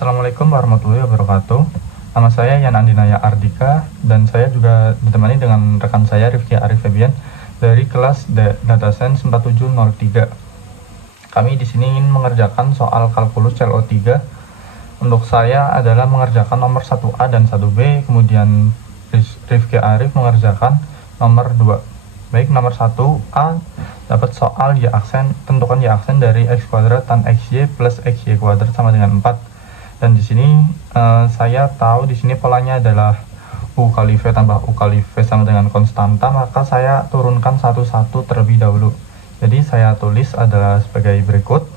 Assalamualaikum warahmatullahi wabarakatuh. Nama saya Yan Andinaya Ardika dan saya juga ditemani dengan rekan saya Rifki Arif Febian dari kelas Data Science 4703. Kami di sini ingin mengerjakan soal kalkulus CLO3. Untuk saya adalah mengerjakan nomor 1A dan 1B, kemudian Rifki Arif mengerjakan nomor 2. Baik, nomor 1A dapat soal y aksen, tentukan y aksen dari x kuadrat tan xy plus xy kuadrat sama dengan 4. Dan di sini saya tahu di sini polanya adalah u kali v tambah u kali v sama dengan konstanta, maka saya turunkan satu-satu terlebih dahulu. Jadi saya tulis adalah sebagai berikut.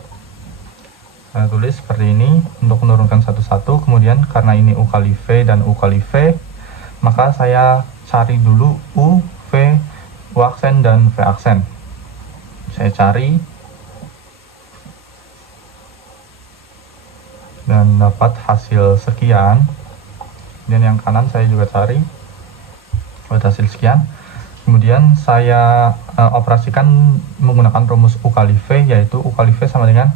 Saya tulis seperti ini untuk menurunkan satu-satu. Kemudian karena ini u kali v dan u kali v, maka saya cari dulu u, v, u aksen dan v aksen. Saya cari dan dapat hasil sekian. Dan yang kanan saya juga cari buat hasil sekian. Kemudian saya operasikan menggunakan rumus u kali v, yaitu u kali v sama dengan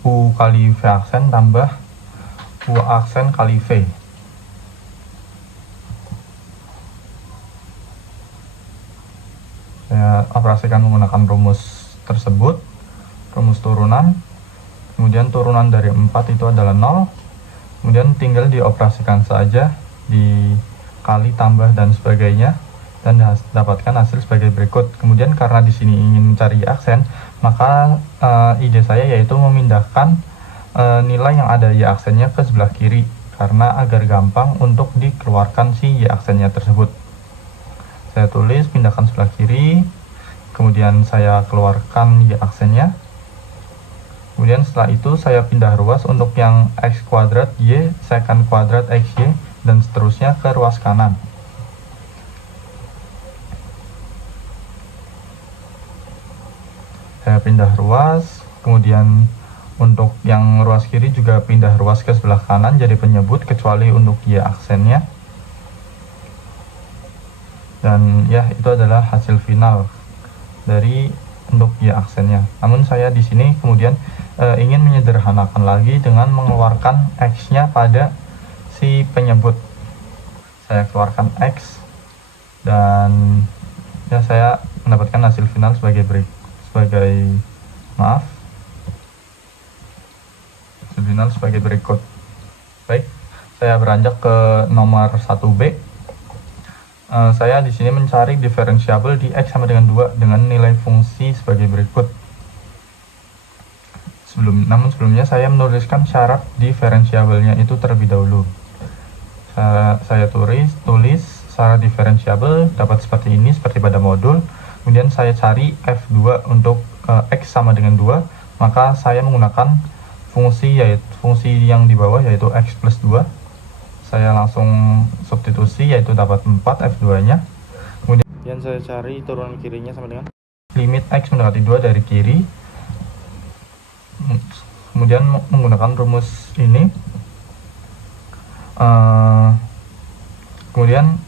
u kali v aksen tambah u aksen kali v. Saya operasikan menggunakan rumus tersebut, rumus turunan. Kemudian turunan dari 4 itu adalah 0. Kemudian tinggal dioperasikan saja, dikali, tambah, dan sebagainya, dan dapatkan hasil sebagai berikut. Kemudian karena di sini ingin mencari aksen, maka ide saya yaitu memindahkan nilai yang ada y aksennya ke sebelah kiri, karena agar gampang untuk dikeluarkan si y aksennya tersebut. Saya tulis pindahkan sebelah kiri, kemudian saya keluarkan y aksennya. Kemudian setelah itu saya pindah ruas untuk yang x kuadrat y, secant kuadrat xy, dan seterusnya ke ruas kanan. Saya pindah ruas, kemudian untuk yang ruas kiri juga pindah ruas ke sebelah kanan jadi penyebut, kecuali untuk y aksennya. Dan ya, itu adalah hasil final dari untuk y aksennya. Namun saya di sini kemudian ingin menyederhanakan lagi dengan mengeluarkan x-nya pada si penyebut. Saya keluarkan x dan ya, saya mendapatkan hasil final hasil final sebagai berikut. Baik, saya beranjak ke nomor 1B. Saya di sini mencari diferensiabel di x sama dengan 2 dengan nilai fungsi sebagai berikut. Namun sebelumnya saya menuliskan syarat diferensiabelnya itu terlebih dahulu. Saya tulis syarat diferensiabel dapat seperti ini, seperti pada modul. Kemudian saya cari f2 untuk x sama dengan 2, maka saya menggunakan fungsi yang di bawah, yaitu x plus 2. Saya langsung substitusi, yaitu dapat 4 f2-nya. Kemudian saya cari turunan kirinya sama dengan limit x mendekati 2 dari kiri. Kemudian menggunakan rumus ini. Kemudian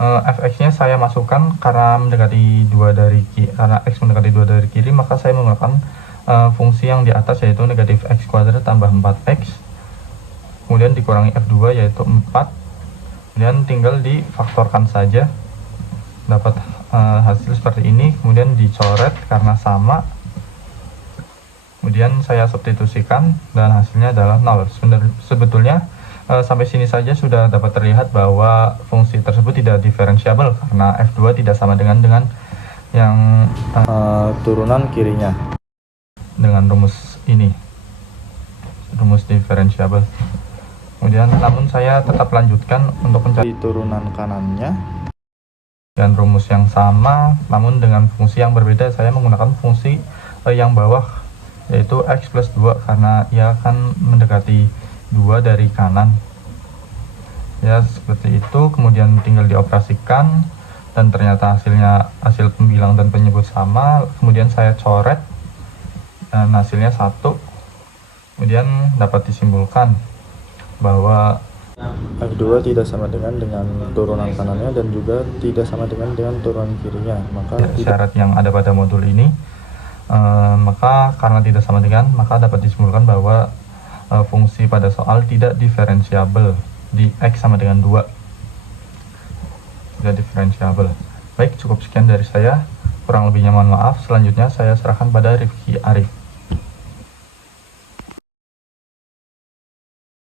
fx-nya saya masukkan karena mendekati 2 dari kiri, karena x mendekati 2 dari kiri, maka saya menggunakan fungsi yang di atas, yaitu negatif x kuadrat tambah 4x. Kemudian dikurangi f2, yaitu 4. Kemudian tinggal difaktorkan saja, dapat hasil seperti ini. Kemudian dicoret karena sama. Kemudian saya substitusikan dan hasilnya adalah 0. Sebetulnya sampai sini saja sudah dapat terlihat bahwa fungsi tersebut tidak diferensiabel karena f2 tidak sama dengan yang turunan kirinya dengan rumus ini, rumus diferensiabel. Kemudian namun saya tetap lanjutkan untuk mencari turunan kanannya dengan rumus yang sama, namun dengan fungsi yang berbeda. Saya menggunakan fungsi yang bawah, yaitu x plus 2, karena ia akan mendekati 2 dari kanan. Ya, seperti itu. Kemudian tinggal dioperasikan dan ternyata hasil pembilang dan penyebut sama. Kemudian saya coret dan hasilnya 1. Kemudian dapat disimpulkan bahwa f2 tidak sama dengan turunan kanannya dan juga tidak sama dengan turunan kirinya. Maka syarat yang ada pada modul ini, maka karena tidak sama dengan, maka dapat disimpulkan bahwa fungsi pada soal tidak diferensiabel di X sama dengan 2. Tidak diferensiabel. Baik, cukup sekian dari saya. Kurang lebihnya mohon maaf. Selanjutnya saya serahkan pada Rifki Arif.